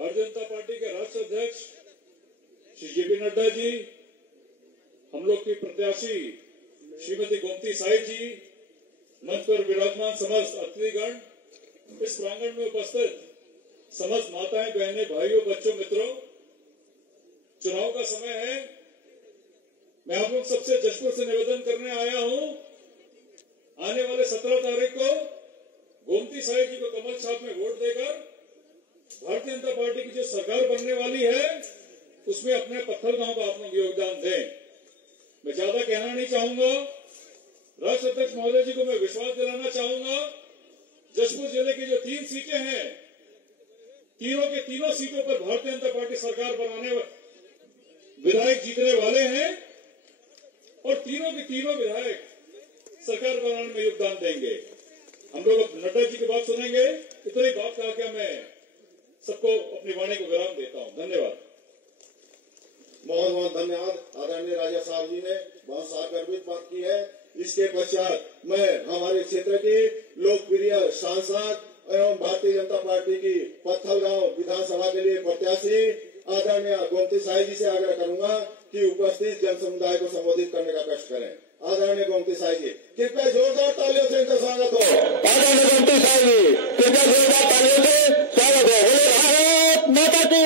Bharatiya Janata party के राष्ट्रीय अध्यक्ष श्री जेपी नड्डा जी, हम लोग की प्रत्याशी श्रीमती गोमती साहिब जी, मंच पर विराजमान समस्त अतिथिगण, इस प्रांगण में उपस्थित समस्त माताएं, बहनें, भाइयों, बच्चों, मित्रों, चुनाव का समय है। मैं आप लोग सबसे जशपुर से निवेदन करने आया हूं, आने वाले 17 तारीख को गोमती साहिब जी को कमल छाप में वोट देकर भारतीय जनता पार्टी की जो सरकार बनने वाली है उसमें अपने पत्थर गांव का आप लोग योगदान दें। मैं ज्यादा कहना नहीं चाहूंगा। राष्ट्रीय अध्यक्ष महोदय जी को मैं विश्वास दिलाना चाहूंगा, जशपुर जिले की जो 3 सीटें हैं, तीनों के तीनों सीटों पर भारतीय जनता पार्टी सरकार बनाने विधायक जीतने वाले हैं और तीनों के तीनों विधायक सरकार बनाने में योगदान देंगे। हम लोग नड्डा जी की बात सुनेंगे। इतनी बात कहा क्या मैं सबको अपनी वाणी को विराम देता हूं। धन्यवाद। बहुत बहुत धन्यवाद। आदरणीय राजा साहब जी ने बहुत सार्थक बात की है। इसके पश्चात मैं हमारे क्षेत्र के लोकप्रिय सांसद एवं भारतीय जनता पार्टी की पत्थलगांव विधानसभा के लिए प्रत्याशी आदरणीय गोमती साहिब जी से आग्रह करूंगा कि उपस्थित जन समुदाय को संबोधित करने का कष्ट करें। आदरणीय गोमती साहिब जी, कृपया जोरदार तालियों से इनका स्वागत हो। आदरणीय गोमती साहिब जी, कृपया जोरदार तालियों से स्वागत हो। भारत माता की,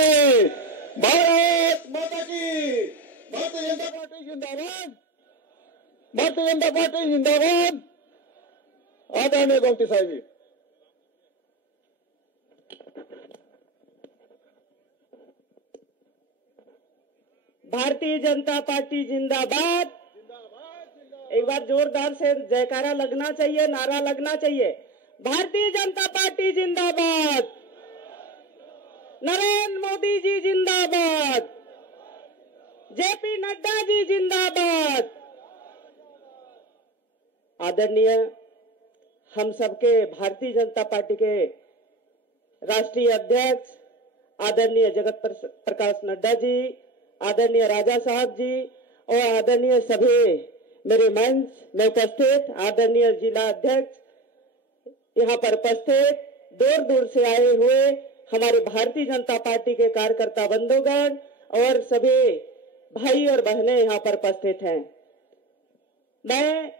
भारत माता की, भारतीय जनता पार्टी जिंदाबाद, भारतीय जनता पार्टी जिंदाबाद। आदरणीय गोमती साहिब जी। भारतीय जनता पार्टी जिंदाबाद। एक बार जोरदार से जयकारा लगना चाहिए, नारा लगना चाहिए। भारतीय जनता पार्टी जिंदाबाद, नरेंद्र मोदी जी जिंदाबाद, जेपी नड्डा जी जिंदाबाद। आदरणीय हम सबके भारतीय जनता पार्टी के राष्ट्रीय अध्यक्ष आदरणीय जगत प्रकाश नड्डा जी, आदरणीय राजा साहब जी और आदरणीय सभी मेरे मंच में उपस्थित आदरणीय जिला अध्यक्ष, यहाँ पर उपस्थित दूर दूर से आए हुए हमारे भारतीय जनता पार्टी के कार्यकर्ता बंधुगण और सभी भाई और बहनें यहाँ पर उपस्थित हैं। मैं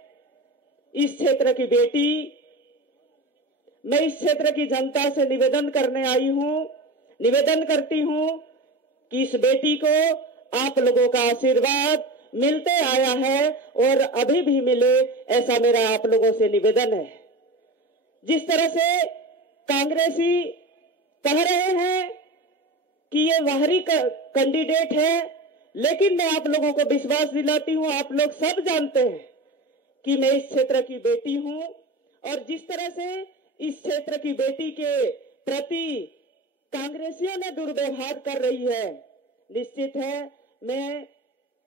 इस क्षेत्र की बेटी, मैं इस क्षेत्र की जनता से निवेदन करने आई हूँ, निवेदन करती हूँ कि इस बेटी को आप लोगों का आशीर्वाद मिलते आया है और अभी भी मिले, ऐसा मेरा आप लोगों से निवेदन है। जिस तरह से कांग्रेसी कह रहे हैं कि ये बाहरी कैंडिडेट है, लेकिन मैं आप लोगों को विश्वास दिलाती हूँ, आप लोग सब जानते हैं कि मैं इस क्षेत्र की बेटी हूँ और जिस तरह से इस क्षेत्र की बेटी के प्रति कांग्रेसियों ने दुर्व्यवहार कर रही है, निश्चित है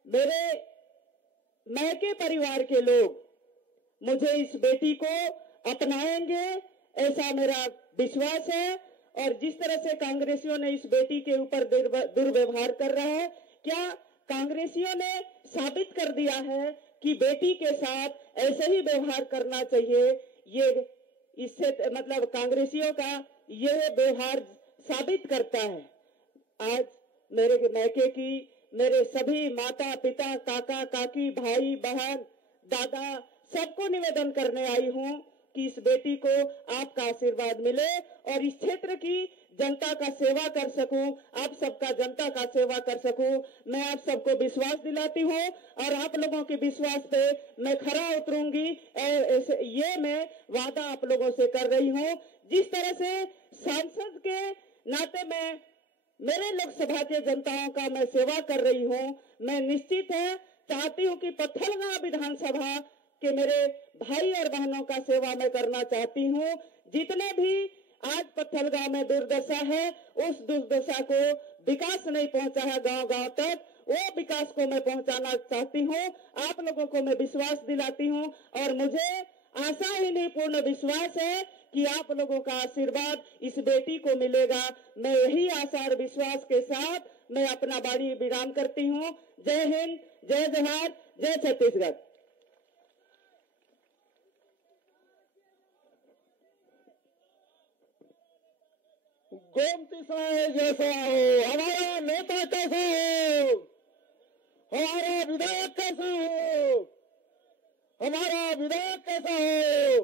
मेरे मैके परिवार के लोग मुझे इस बेटी को अपनाएंगे, ऐसा मेरा विश्वास है। और जिस तरह से कांग्रेसियों ने इस बेटी के ऊपर दुर्व्यवहार कर रहा है, क्या कांग्रेसियों ने साबित कर दिया है कि बेटी के साथ ऐसे ही व्यवहार करना चाहिए। ये इससे मतलब कांग्रेसियों का यह व्यवहार साबित करता है। आज मेरे मैके की मेरे सभी माता पिता, काका काकी, भाई बहन, दादा सबको निवेदन करने आई हूँ कि इस बेटी को आपका आशीर्वाद मिले और इस क्षेत्र की जनता का सेवा कर सकूं, आप सबका जनता का सेवा कर सकूं। मैं आप सबको विश्वास दिलाती हूं और आप लोगों के विश्वास पे मैं खरा उतरूंगी, ये मैं वादा आप लोगों से कर रही हूं। जिस तरह से सांसद के नाते मैं मेरे लोकसभा के जनताओं का मैं सेवा कर रही हूं, मैं निश्चित है चाहती हूं कि पत्थलगांव विधानसभा के मेरे भाई और बहनों का सेवा मैं करना चाहती हूं। जितने भी आज पत्थलगांव में दुर्दशा है, उस दुर्दशा को विकास नहीं पहुंचा है गांव गांव तक, वो विकास को मैं पहुंचाना चाहती हूं। आप लोगों को मैं विश्वास दिलाती हूं और मुझे आशा ही नहीं पूर्ण विश्वास है कि आप लोगों का आशीर्वाद इस बेटी को मिलेगा। मैं यही आशा और विश्वास के साथ मैं अपना वाणी विराम करती हूँ। जय हिंद, जय जोहार, जय छत्तीसगढ़। गोमती साहब जैसा हो, हमारा नेता कैसा हो, हमारा विधायक कैसा हो, हमारा विधायक कैसा हो।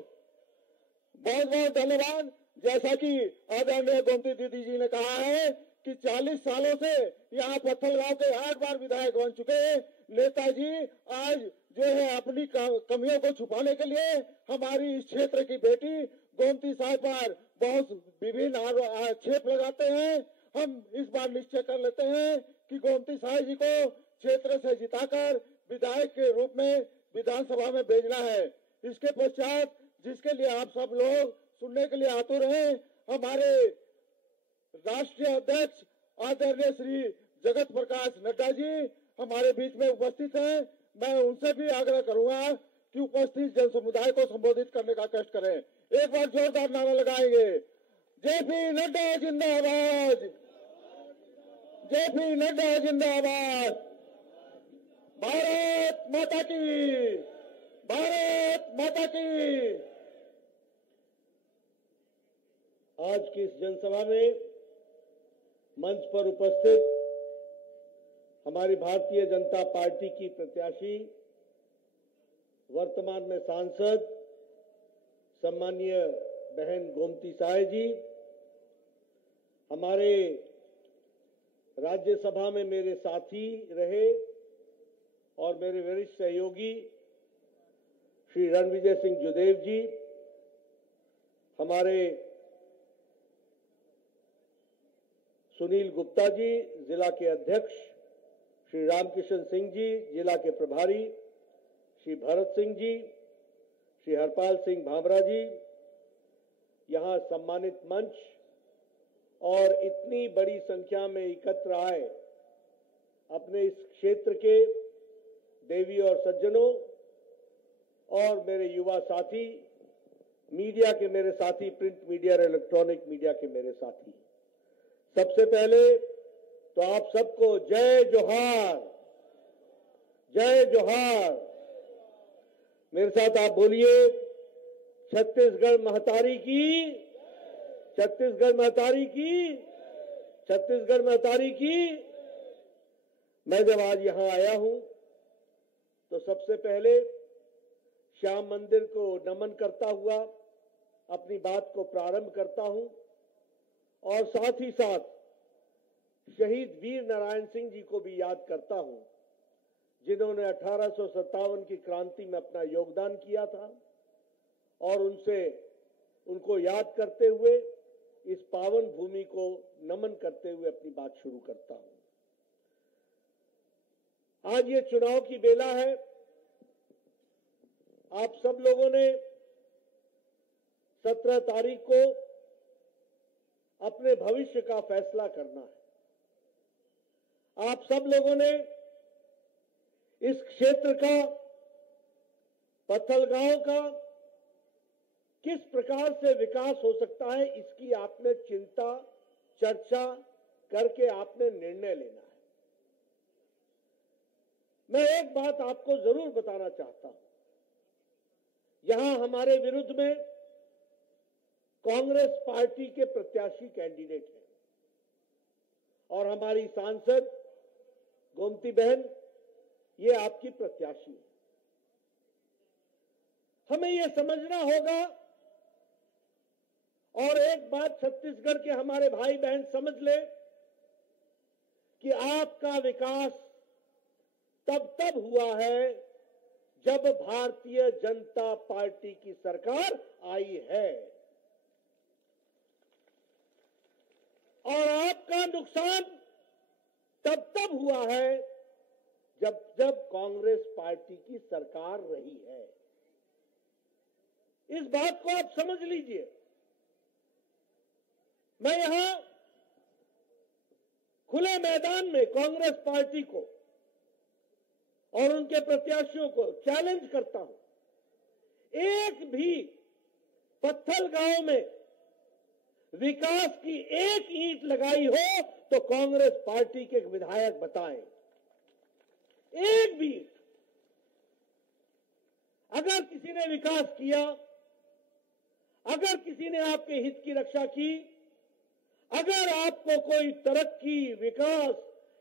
बहुत बहुत धन्यवाद। जैसा कि आदरणीय गोमती दीदी जी ने कहा है कि 40 सालों से यहाँ पत्थलगांव के 8 बार विधायक बन चुके हैं नेताजी आज जो है अपनी कमियों को छुपाने के लिए हमारी इस क्षेत्र की बेटी गोमती साहब पर बहुत विभिन्न आक्षेप लगाते हैं। हम इस बार निश्चय कर लेते हैं कि गोमती साहब जी को क्षेत्र से जिताकर विधायक के रूप में विधानसभा में भेजना है। इसके पश्चात जिसके लिए आप सब लोग सुनने के लिए आतुर हैं, हमारे राष्ट्रीय अध्यक्ष आदरणीय श्री जगत प्रकाश नड्डा जी हमारे बीच में उपस्थित हैं। मैं उनसे भी आग्रह करूंगा कि उपस्थित जन समुदाय को संबोधित करने का कष्ट करें। एक बार जोरदार नारा लगाएंगे, जेपी नड्डा जिंदाबाद, जेपी नड्डा जिंदाबाद, भारत माता की, भारत माता की। आज की इस जनसभा में मंच पर उपस्थित हमारी भारतीय जनता पार्टी की प्रत्याशी, वर्तमान में सांसद सम्मानीय बहन गोमती साय जी, हमारे राज्यसभा में मेरे साथी रहे और मेरे वरिष्ठ सहयोगी श्री रणविजय सिंह जुदेव जी, हमारे सुनील गुप्ता जी जिला के अध्यक्ष, श्री रामकिशन सिंह जी जिला के प्रभारी, श्री भरत सिंह जी, श्री हरपाल सिंह भामरा जी, यहाँ सम्मानित मंच और इतनी बड़ी संख्या में एकत्र आए अपने इस क्षेत्र के देवी और सज्जनों और मेरे युवा साथी, मीडिया के मेरे साथी, प्रिंट मीडिया और इलेक्ट्रॉनिक मीडिया के मेरे साथी, सबसे पहले तो आप सबको जय जोहार, जय जोहार। मेरे साथ आप बोलिए, छत्तीसगढ़ महतारी की, छत्तीसगढ़ महतारी की, छत्तीसगढ़ महतारी की। मैं जब आज यहां आया हूं तो सबसे पहले श्याम मंदिर को नमन करता हुआ अपनी बात को प्रारंभ करता हूं और साथ ही साथ शहीद वीर नारायण सिंह जी को भी याद करता हूं, जिन्होंने 1857 की क्रांति में अपना योगदान किया था और उनको याद करते हुए इस पावन भूमि को नमन करते हुए अपनी बात शुरू करता हूं। आज ये चुनाव की बेला है। आप सब लोगों ने 17 तारीख को अपने भविष्य का फैसला करना है। आप सब लोगों ने इस क्षेत्र का, पत्थलगांव का किस प्रकार से विकास हो सकता है, इसकी आपने चिंता, चर्चा करके आपने निर्णय लेना है। मैं एक बात आपको जरूर बताना चाहता हूं, यहां हमारे विरुद्ध में कांग्रेस पार्टी के प्रत्याशी कैंडिडेट हैं और हमारी सांसद गोमती बहन ये आपकी प्रत्याशी है। हमें यह समझना होगा और एक बात छत्तीसगढ़ के हमारे भाई बहन समझ ले कि आपका विकास तब हुआ है जब भारतीय जनता पार्टी की सरकार आई है और आपका नुकसान तब हुआ है जब कांग्रेस पार्टी की सरकार रही है। इस बात को आप समझ लीजिए। मैं यहां खुले मैदान में कांग्रेस पार्टी को और उनके प्रत्याशियों को चैलेंज करता हूं, एक भी पत्थलगांव में विकास की एक ईंट लगाई हो तो कांग्रेस पार्टी के विधायक बताएं, एक भी। अगर किसी ने विकास किया, अगर किसी ने आपके हित की रक्षा की, अगर आपको कोई तरक्की विकास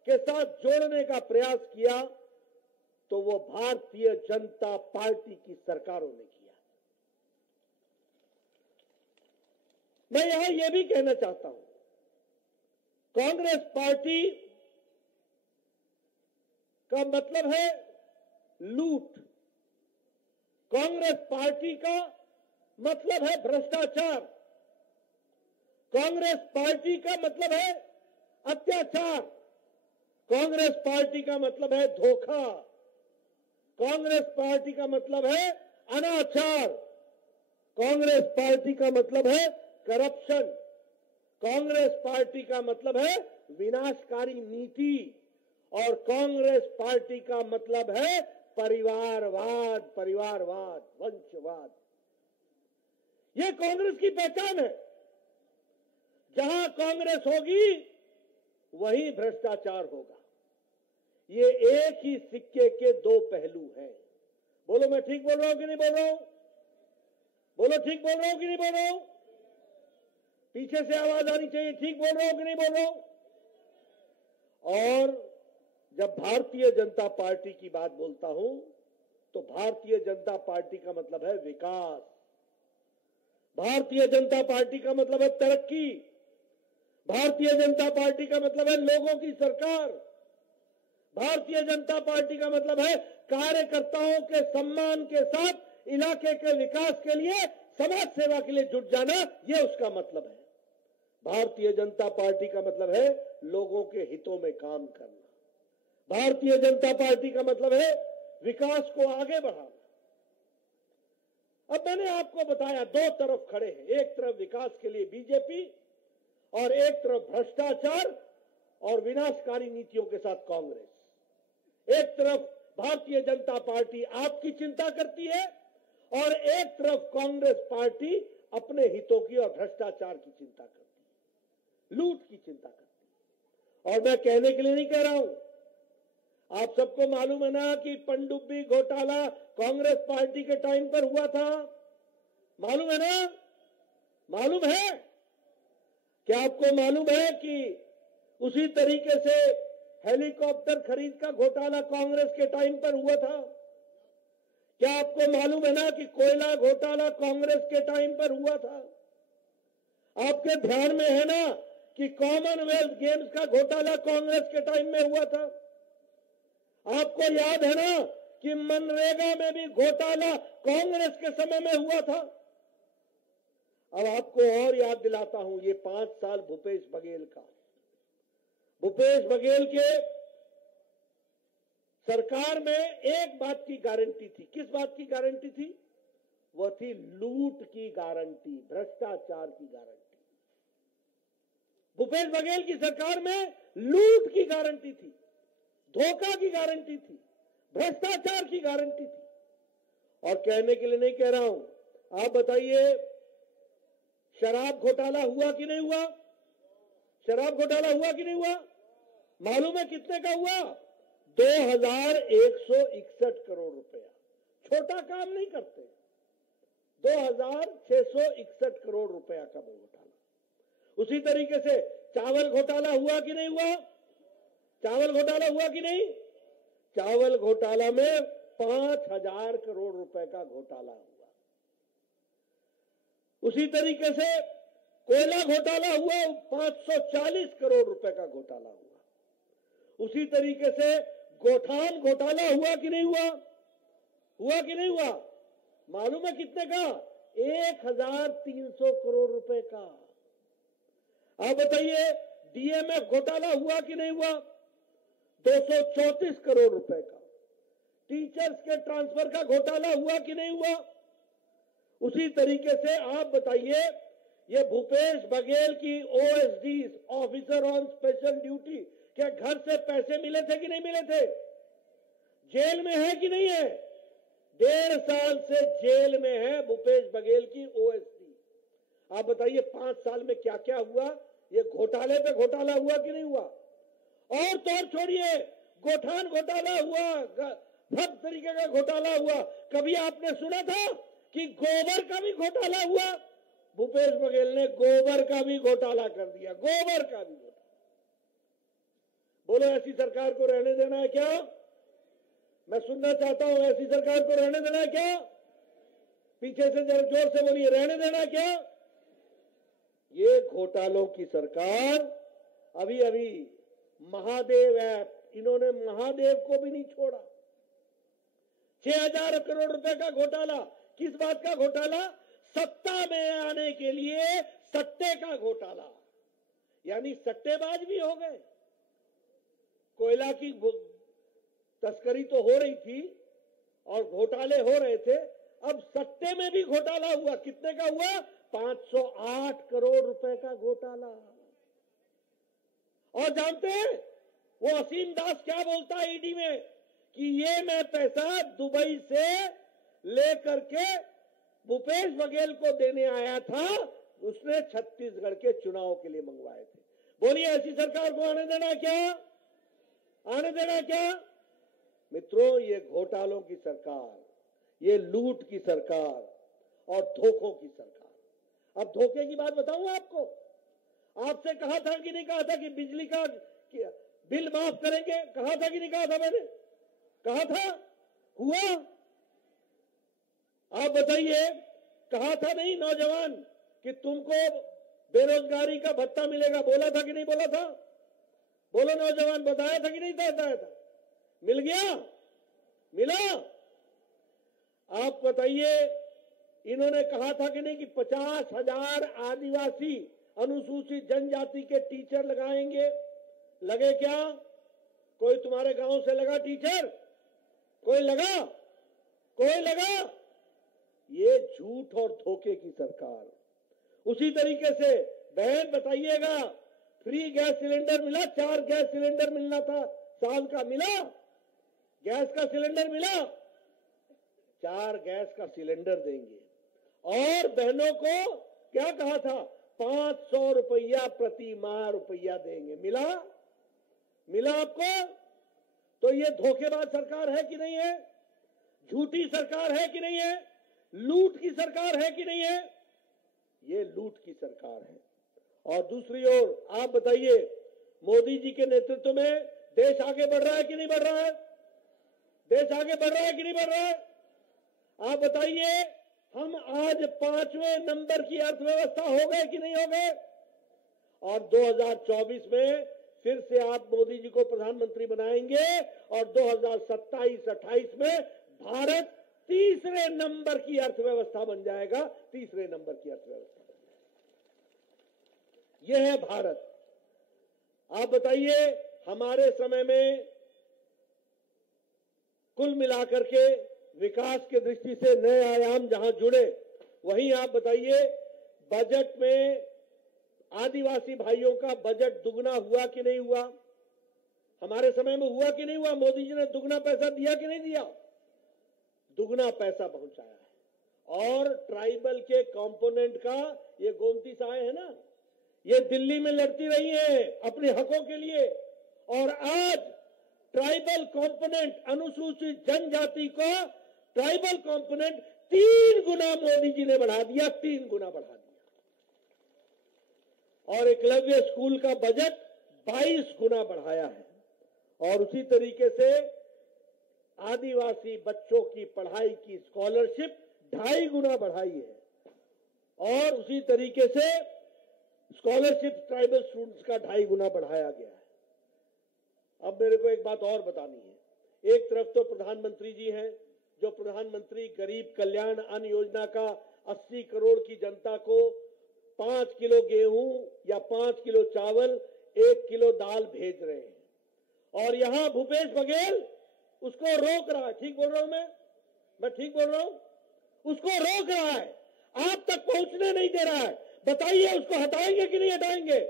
के साथ जोड़ने का प्रयास किया तो वो भारतीय जनता पार्टी की सरकारों ने किया। मैं यहां यह भी कहना चाहता हूं, कांग्रेस पार्टी का मतलब है लूट, कांग्रेस पार्टी का मतलब है भ्रष्टाचार, कांग्रेस पार्टी का मतलब है अत्याचार, कांग्रेस पार्टी का मतलब है धोखा, कांग्रेस पार्टी का मतलब है अनाचार, कांग्रेस पार्टी का मतलब है करप्शन, कांग्रेस पार्टी का मतलब है विनाशकारी नीति और कांग्रेस पार्टी का मतलब है परिवारवाद, वंशवाद। यह कांग्रेस की पहचान है। जहां कांग्रेस होगी वहीं भ्रष्टाचार होगा। ये एक ही सिक्के के दो पहलू हैं। बोलो मैं ठीक बोल रहा हूं कि नहीं बोल रहा हूं? बोलो ठीक बोल रहा हूं कि नहीं बोल रहा हूं? पीछे से आवाज आनी चाहिए, ठीक बोल रहा हूं कि नहीं बोल रहा हूं? और जब भारतीय जनता पार्टी की बात बोलता हूं तो भारतीय जनता पार्टी का मतलब है विकास, भारतीय जनता पार्टी का मतलब है तरक्की, भारतीय जनता पार्टी का मतलब है लोगों की सरकार, भारतीय जनता पार्टी का मतलब है कार्यकर्ताओं के सम्मान के साथ इलाके के विकास के लिए, समाज सेवा के लिए जुट जाना, यह उसका मतलब है। भारतीय जनता पार्टी का मतलब है लोगों के हितों में काम करना, भारतीय जनता पार्टी का मतलब है विकास को आगे बढ़ाना। अब मैंने आपको बताया दो तरफ खड़े हैं, एक तरफ विकास के लिए बीजेपी और एक तरफ भ्रष्टाचार और विनाशकारी नीतियों के साथ कांग्रेस। एक तरफ भारतीय जनता पार्टी आपकी चिंता करती है और एक तरफ कांग्रेस पार्टी अपने हितों की और भ्रष्टाचार की चिंता करती है, लूट की चिंता करती है। और मैं कहने के लिए नहीं कह रहा हूं, आप सबको मालूम है ना कि पनडुब्बी घोटाला कांग्रेस पार्टी के टाइम पर हुआ था, मालूम है ना? मालूम है? क्या आपको मालूम है कि उसी तरीके से हेलीकॉप्टर खरीद का घोटाला कांग्रेस के टाइम पर हुआ था? क्या आपको मालूम है ना कि कोयला घोटाला कांग्रेस के टाइम पर हुआ था? आपके ध्यान में है ना कि कॉमनवेल्थ गेम्स का घोटाला कांग्रेस के टाइम में हुआ था? आपको याद है ना कि मनरेगा में भी घोटाला कांग्रेस के समय में हुआ था? अब आपको और याद दिलाता हूं, ये 5 साल भूपेश बघेल का, भूपेश बघेल के सरकार में एक बात की गारंटी थी। किस बात की गारंटी थी? वो थी लूट की गारंटी, भ्रष्टाचार की गारंटी। भूपेश बघेल की सरकार में लूट की गारंटी थी, धोखा की गारंटी थी, भ्रष्टाचार की गारंटी थी। और कहने के लिए नहीं कह रहा हूं, आप बताइए शराब घोटाला हुआ कि नहीं हुआ? शराब घोटाला हुआ कि नहीं हुआ? मालूम है कितने का हुआ? 2161 करोड़ रुपया। छोटा काम नहीं करते, 2661 करोड़ रुपया का घोटाला। उसी तरीके से चावल घोटाला हुआ कि नहीं हुआ? चावल घोटाला हुआ कि नहीं? चावल घोटाला में 5000 करोड़ रुपए का घोटाला हुआ। उसी तरीके से कोयला घोटाला हुआ, 540 करोड़ रुपए का घोटाला हुआ। उसी तरीके से गोठान घोटाला हुआ कि नहीं हुआ? हुआ कि नहीं हुआ? मालूम है कितने का? 1300 करोड़ रुपए का। आप बताइए डीएमएफ घोटाला हुआ कि नहीं हुआ? 234 करोड़ रुपए का। टीचर्स के ट्रांसफर का घोटाला हुआ कि नहीं हुआ? उसी तरीके से आप बताइए, ये भूपेश बघेल की OSD, officer on special duty, क्या घर से पैसे मिले थे कि नहीं मिले थे? जेल में है कि नहीं है? 1.5 साल से जेल में है भूपेश बघेल की ओएसडी। आप बताइए 5 साल में क्या क्या हुआ? ये घोटाले पे घोटाला हुआ कि नहीं हुआ? और तो और छोड़िए, गोठान घोटाला हुआ, सब तरीके का घोटाला हुआ। कभी आपने सुना था कि गोबर का भी घोटाला हुआ? भूपेश बघेल ने गोबर का भी घोटाला कर दिया, गोबर का भी घोटाला। बोलो ऐसी सरकार को रहने देना है क्या? मैं सुनना चाहता हूं, ऐसी सरकार को रहने देना है क्या? पीछे से जरा जोर से बोलिए, रहने देना है क्या? ये घोटालों की सरकार। अभी अभी महादेव ऐप, इन्होंने महादेव को भी नहीं छोड़ा। 6,000 करोड़ रुपए का घोटाला। किस बात का घोटाला? सत्ता में आने के लिए सट्टे का घोटाला, यानी सट्टेबाज भी हो गए। कोयला की तस्करी तो हो रही थी और घोटाले हो रहे थे, अब सट्टे में भी घोटाला हुआ। कितने का हुआ? 508 करोड़ रुपए का घोटाला। और जानते हैं वो असीम दास क्या बोलता है ईडी में? कि ये मैं पैसा दुबई से लेकर के भूपेश बघेल को देने आया था, उसने छत्तीसगढ़ के चुनाव के लिए मंगवाए थे। बोलिए ऐसी सरकार को आने देना क्या? आने देना क्या? मित्रों, ये घोटालों की सरकार, ये लूट की सरकार और धोखों की सरकार। अब धोखे की बात बताऊं आपको। आपसे कहा था कि नहीं कहा था कि बिजली का बिल माफ करेंगे? कहा था कि नहीं कहा था? मैंने कहा था, हुआ? आप बताइए, कहा था नहीं नौजवान कि तुमको बेरोजगारी का भत्ता मिलेगा? बोला था कि नहीं बोला था? बोलो नौजवान, बताया था कि नहीं बताया था? मिल गया? मिला? आप बताइए, इन्होंने कहा था कि नहीं कि 50,000 आदिवासी अनुसूचित जनजाति के टीचर लगाएंगे? लगे क्या? कोई तुम्हारे गांव से लगा टीचर? कोई लगा? कोई लगा? ये झूठ और धोखे की सरकार। उसी तरीके से बहन बताइएगा, फ्री गैस सिलेंडर मिला? 4 गैस सिलेंडर मिलना था साल का, मिला? गैस का सिलेंडर मिला? 4 गैस का सिलेंडर देंगे। और बहनों को क्या कहा था? 500 रुपया प्रति माह रुपया देंगे। मिला? मिला आपको? तो ये धोखेबाज सरकार है कि नहीं है? झूठी सरकार है कि नहीं है? लूट की सरकार है कि नहीं है? ये लूट की सरकार है। और दूसरी ओर आप बताइए, मोदी जी के नेतृत्व में देश आगे बढ़ रहा है कि नहीं बढ़ रहा है? देश आगे बढ़ रहा है कि नहीं बढ़ रहा है? आप बताइए, हम आज 5वें नंबर की अर्थव्यवस्था हो गए कि नहीं हो गए? और 2024 में फिर से आप मोदी जी को प्रधानमंत्री बनाएंगे और 2027-28 में भारत 3रे नंबर की अर्थव्यवस्था बन जाएगा। 3रे नंबर की अर्थव्यवस्था बन जाएगा। यह है भारत। आप बताइए, हमारे समय में कुल मिलाकर के विकास के दृष्टि से नए आयाम जहां जुड़े, वहीं आप बताइए बजट में आदिवासी भाइयों का बजट दुगना हुआ कि नहीं हुआ? हमारे समय में हुआ कि नहीं हुआ? मोदी जी ने दुगना पैसा दिया कि नहीं दिया? दुगना पैसा पहुंचाया है। और ट्राइबल के कंपोनेंट का, ये गोमती साय है ना, ये दिल्ली में लड़ती रही है अपने हकों के लिए, और आज ट्राइबल कंपोनेंट, अनुसूचित जनजाति को ट्राइबल कंपोनेंट 3 गुना मोदी जी ने बढ़ा दिया, 3 गुना बढ़ा दिया। और एकलव्य स्कूल का बजट 22 गुना बढ़ाया है। और उसी तरीके से आदिवासी बच्चों की पढ़ाई की स्कॉलरशिप 2.5 गुना बढ़ाई है। और उसी तरीके से स्कॉलरशिप ट्राइबल स्टूडेंट्स का 2.5 गुना बढ़ाया गया है। अब मेरे को एक बात और बतानी है। एक तरफ तो प्रधानमंत्री जी हैं, जो प्रधानमंत्री गरीब कल्याण अन्न योजना का 80 करोड़ की जनता को 5 किलो गेहूं या 5 किलो चावल, 1 किलो दाल भेज रहे हैं। और यहां भूपेश बघेल उसको रोक रहा है। ठीक बोल रहा हूं मैं ठीक बोल रहा हूं? उसको रोक रहा है, आप तक पहुंचने नहीं दे रहा है। बताइए, उसको हटाएंगे कि नहीं हटाएंगे?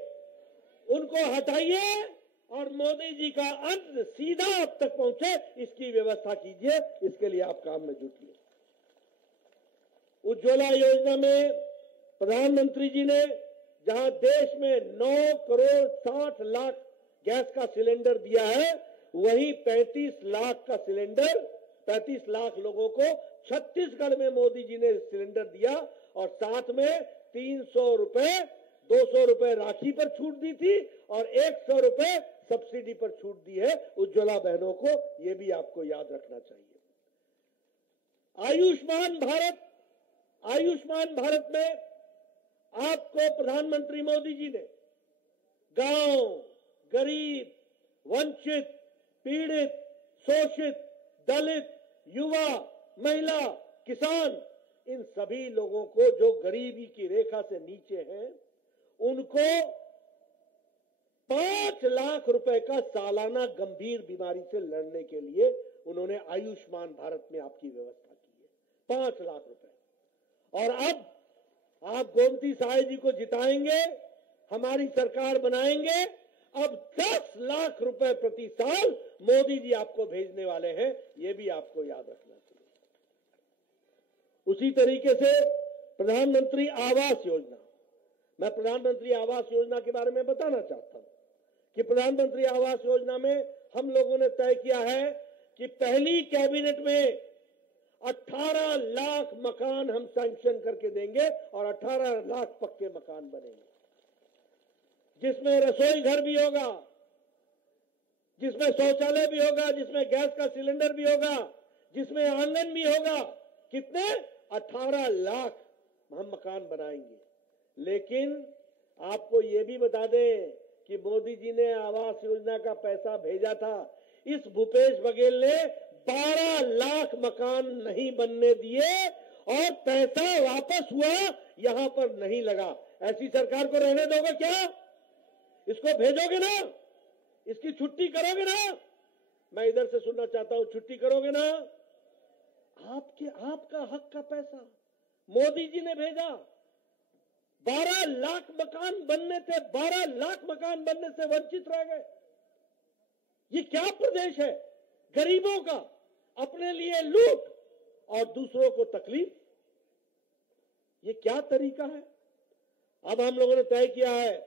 उनको हटाइए और मोदी जी का अन्न सीधा आप तक पहुंचे, इसकी व्यवस्था कीजिए। इसके लिए आप काम में जुटिए। उज्ज्वला योजना में प्रधानमंत्री जी ने जहां देश में 9 करोड़ 60 लाख गैस का सिलेंडर दिया है, वहीं 35 लाख का सिलेंडर 35 लाख लोगों को छत्तीसगढ़ में मोदी जी ने सिलेंडर दिया। और साथ में 300 रुपए, 200 रुपए राखी पर छूट दी थी और 100 रुपए सब्सिडी पर छूट दी है उज्ज्वला बहनों को। यह भी आपको याद रखना चाहिए। आयुष्मान भारत में आपको प्रधानमंत्री मोदी जी ने गांव, गरीब, वंचित, पीड़ित, शोषित, दलित, युवा, महिला, किसान, इन सभी लोगों को जो गरीबी की रेखा से नीचे हैं, उनको 5 लाख रुपए का सालाना गंभीर बीमारी से लड़ने के लिए उन्होंने आयुष्मान भारत में आपकी व्यवस्था की है। 5 लाख रुपए। और अब आप गोमती साय जी को जिताएंगे, हमारी सरकार बनाएंगे, अब 10 लाख रुपए प्रति साल मोदी जी आपको भेजने वाले हैं। यह भी आपको याद रखना चाहिए। उसी तरीके से प्रधानमंत्री आवास योजना, मैं प्रधानमंत्री आवास योजना के बारे में बताना चाहता हूं कि प्रधानमंत्री आवास योजना में हम लोगों ने तय किया है कि पहली कैबिनेट में 18 लाख मकान हम सैंक्शन करके देंगे और 18 लाख पक्के मकान बनेंगे, जिसमें रसोई घर भी होगा, जिसमें शौचालय भी होगा, जिसमें गैस का सिलेंडर भी होगा, जिसमें आंगन भी होगा। कितने? 18 लाख हम मकान बनाएंगे। लेकिन आपको यह भी बता दें कि मोदी जी ने आवास योजना का पैसा भेजा था, इस भूपेश बघेल ने 12 लाख मकान नहीं बनने दिए और पैसा वापस हुआ यहां पर नहीं लगा। ऐसी सरकार को रहने दोगे क्या? इसको भेजोगे ना? इसकी छुट्टी करोगे ना? मैं इधर से सुनना चाहता हूं, छुट्टी करोगे ना? आपका हक का पैसा मोदी जी ने भेजा। 12 लाख मकान बनने थे, 12 लाख मकान बनने से वंचित रह गए। ये क्या प्रदेश है? गरीबों का अपने लिए लूट और दूसरों को तकलीफ। ये क्या तरीका है? अब हम लोगों ने तय किया है,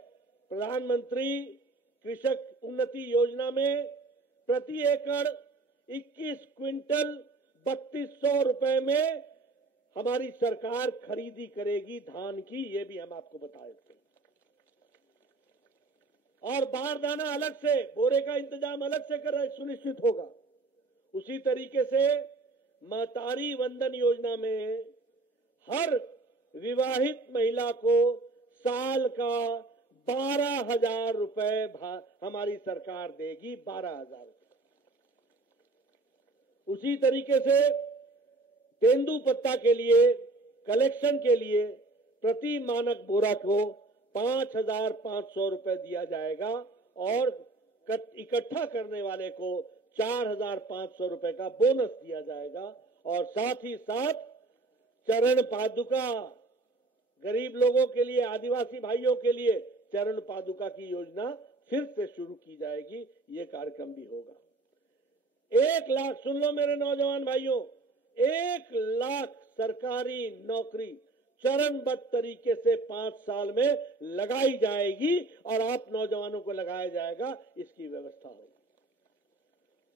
प्रधानमंत्री कृषक उन्नति योजना में प्रति एकड़ 21 क्विंटल 3200 रुपए में हमारी सरकार खरीदी करेगी धान की। ये भी हम आपको बताए थे। और बारदाना अलग से, बोरे का इंतजाम अलग से कर सुनिश्चित होगा। उसी तरीके से महतारी वंदन योजना में हर विवाहित महिला को साल का 12,000 रुपए हमारी सरकार देगी। 12,000 रुपए। उसी तरीके से तेंदुपत्ता के लिए कलेक्शन के लिए प्रति मानक बोरा को 5,500 रुपए दिया जाएगा और इकट्ठा करने वाले को 4,500 रुपए का बोनस दिया जाएगा। और साथ ही साथ चरण पादुका, गरीब लोगों के लिए, आदिवासी भाइयों के लिए चरण पादुका की योजना फिर से शुरू की जाएगी। ये कार्यक्रम भी होगा। 1 लाख, सुन लो मेरे नौजवान भाइयों, 1 लाख सरकारी नौकरी चरणबद्ध तरीके से 5 साल में लगाई जाएगी और आप नौजवानों को लगाया जाएगा। इसकी व्यवस्था होगी।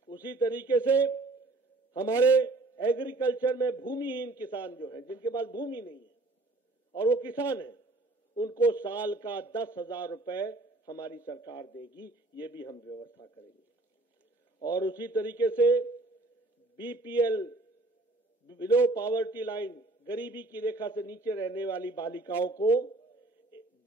उसी तरीके से हमारे एग्रीकल्चर में भूमिहीन किसान जो है, जिनके पास भूमि नहीं है और वो किसान है, उनको साल का 10,000 रुपए हमारी सरकार देगी। ये भी हम व्यवस्था करेंगे। और उसी तरीके से बीपीएल, बिलो पॉवर्टी लाइन, गरीबी की रेखा से नीचे रहने वाली बालिकाओं को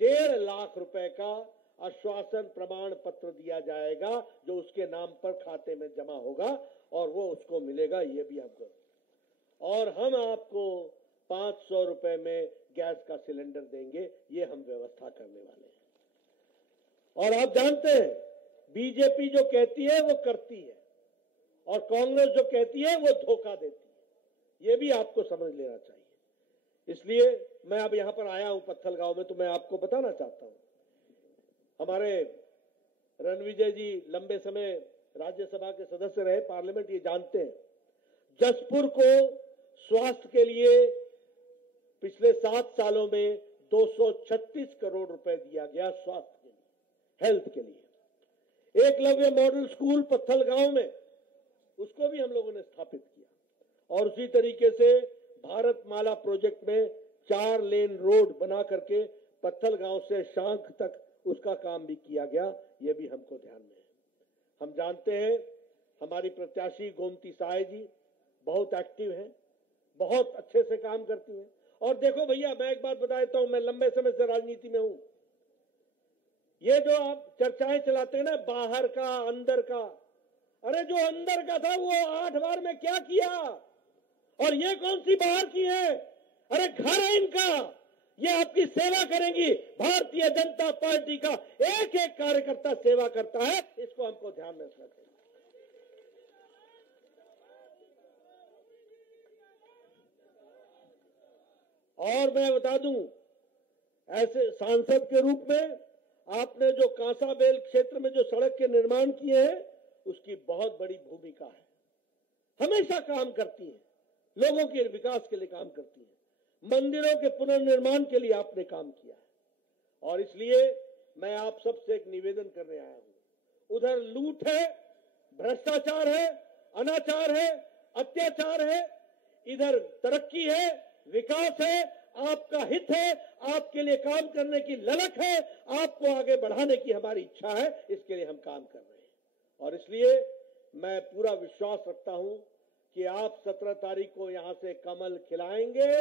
1.5 लाख रुपए का आश्वासन प्रमाण पत्र दिया जाएगा, जो उसके नाम पर खाते में जमा होगा और वो उसको मिलेगा। ये भी आपको। और हम आपको 500 रुपए में गैस का सिलेंडर देंगे। ये हम व्यवस्था करने वाले हैं। और आप जानते हैं, बीजेपी जो कहती है वो करती है और कांग्रेस जो कहती है वो धोखा देती है। ये भी आपको समझ लेना चाहिए। इसलिए मैं अब यहां पर आया हूं पत्थलगांव में, तो मैं आपको बताना चाहता हूं, हमारे रणविजय जी लंबे समय राज्यसभा के सदस्य रहे, पार्लियामेंट, ये जानते हैं, जसपुर को स्वास्थ्य के लिए पिछले 7 सालों में 236 करोड़ रुपए दिया गया स्वास्थ्य के लिए, हेल्थ के लिए। एकलव्य मॉडल स्कूल पत्थलगांव में, उसको भी हम लोगों ने स्थापित किया। और उसी तरीके से भारत माला प्रोजेक्ट में 4 लेन रोड बना करके पत्थल गांव से शांख तक उसका काम भी किया गया, ये भी हमको ध्यान में है। हम जानते हैं हमारी प्रत्याशी गोमती साय जी बहुत एक्टिव हैं, बहुत अच्छे से काम करती हैं। और देखो भैया, मैं एक बात बता देता हूं, मैं लंबे समय से राजनीति में हूं। ये जो आप चर्चाएं चलाते हैं ना, बाहर का अंदर का, अरे जो अंदर का था वो 8 बार में क्या किया, और ये कौन सी बाहर की है? अरे घर है इनका, ये आपकी सेवा करेंगी। भारतीय जनता पार्टी का एक एक कार्यकर्ता सेवा करता है, इसको हमको ध्यान में रखना चाहिए। और मैं बता दूं, ऐसे सांसद के रूप में आपने जो कांसाबेल क्षेत्र में जो सड़क के निर्माण किए हैं, उसकी बहुत बड़ी भूमिका है। हमेशा काम करती है, लोगों के विकास के लिए काम करती है, मंदिरों के पुनर्निर्माण के लिए आपने काम किया है। और इसलिए मैं आप सबसे एक निवेदन करने आया हूं। उधर लूट है, भ्रष्टाचार है, अनाचार है, अत्याचार है, इधर तरक्की है, विकास है, आपका हित है, आपके लिए काम करने की ललक है, आपको आगे बढ़ाने की हमारी इच्छा है, इसके लिए हम काम कर रहे हैं। और इसलिए मैं पूरा विश्वास रखता हूं कि आप 17 तारीख को यहां से कमल खिलाएंगे,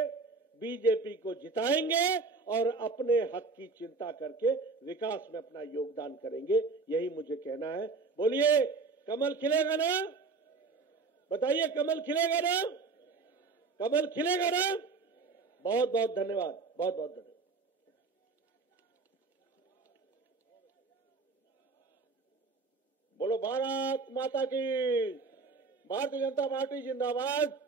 बीजेपी को जिताएंगे और अपने हक की चिंता करके विकास में अपना योगदान करेंगे। यही मुझे कहना है। बोलिए, कमल खिलेगा ना? बताइए, कमल खिलेगा ना? कमल खिलेगा ना? बहुत बहुत धन्यवाद, बहुत बहुत धन्यवाद। बोलो भारत माता की, भारतीय जनता पार्टी जिंदाबाद।